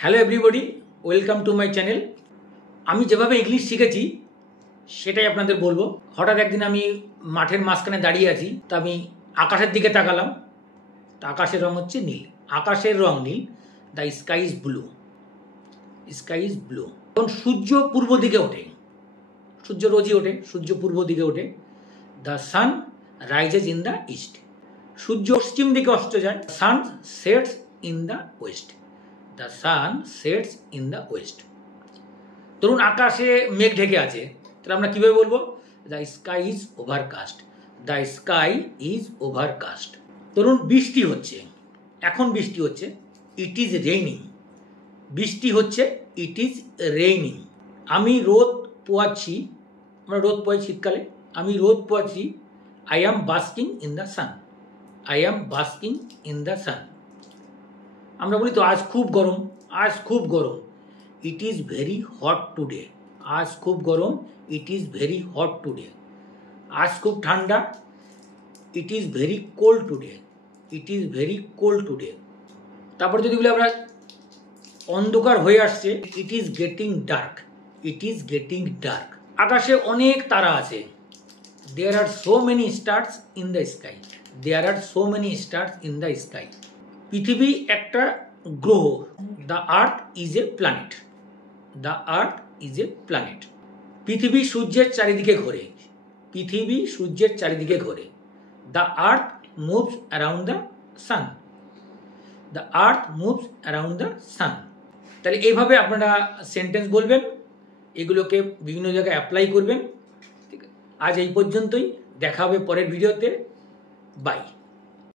Hello everybody, welcome to my channel. আমি যেভাবে English শিখেছি সেটাই আপনাদের বলবো। হঠাৎ একদিন আমি মাঠের মাঝখানে দাঁড়িয়ে আছি, তা আমি আকাশের দিকে তাকালাম। তা আকাশের রং হচ্ছে নীল, আকাশের রং নীল। The sky is blue, sky is blue. এখন সূর্য পূর্ব দিকে ওঠে, সূর্য রোজই ওঠে, সূর্য পূর্ব দিকে ওঠে। The sun rises in the east, সূর্য পশ্চিম দিকে অস্ত যায়। Sun sets in the west, the sun sets in the west. ধরুন আকাশে মেঘ ঢেকে আছে, তাহলে আমরা কীভাবে বলবো? The sky is overcast, the sky is overcast. ধরুন বৃষ্টি হচ্ছে, এখন বৃষ্টি হচ্ছে, ইট ইজ রেইনিং। বৃষ্টি হচ্ছে, ইট ইজ রেইনিং। আমি রোদ পোয়াচ্ছি, আমরা রোদ পোয়াই শীতকালে, আমি রোদ পোয়াচ্ছি। I am basking in the sun, I am basking in the sun. আমরা বলি তো আজ খুব গরম, আজ খুব গরম। It is very hot today, আজ খুব গরম, it is very hot today. আজ খুব ঠান্ডা, it is very cold today, it is very cold today. তারপর যদি বলি আমরা অন্ধকার হয়ে আসছে, it is getting dark, it is getting dark. আকাশে অনেক তারা আছে। There are so many stars in the sky, there are so many stars in the sky. পৃথিবী একটা গ্রহ। The earth is a planet, the earth is a planet. পৃথিবী সূর্যের চারিদিকে ঘোরে, পৃথিবী সূর্যের চারিদিকে ঘোরে। The earth moves around the sun, the earth moves around the sun. তাহলে এইভাবে আপনারা সেন্টেন্স বলবেন, এগুলোকে বিভিন্ন জায়গায় অ্যাপ্লাই করবেন। ঠিক আছে, আজ এই পর্যন্তই, দেখা হবে পরের ভিডিওতে। বাই।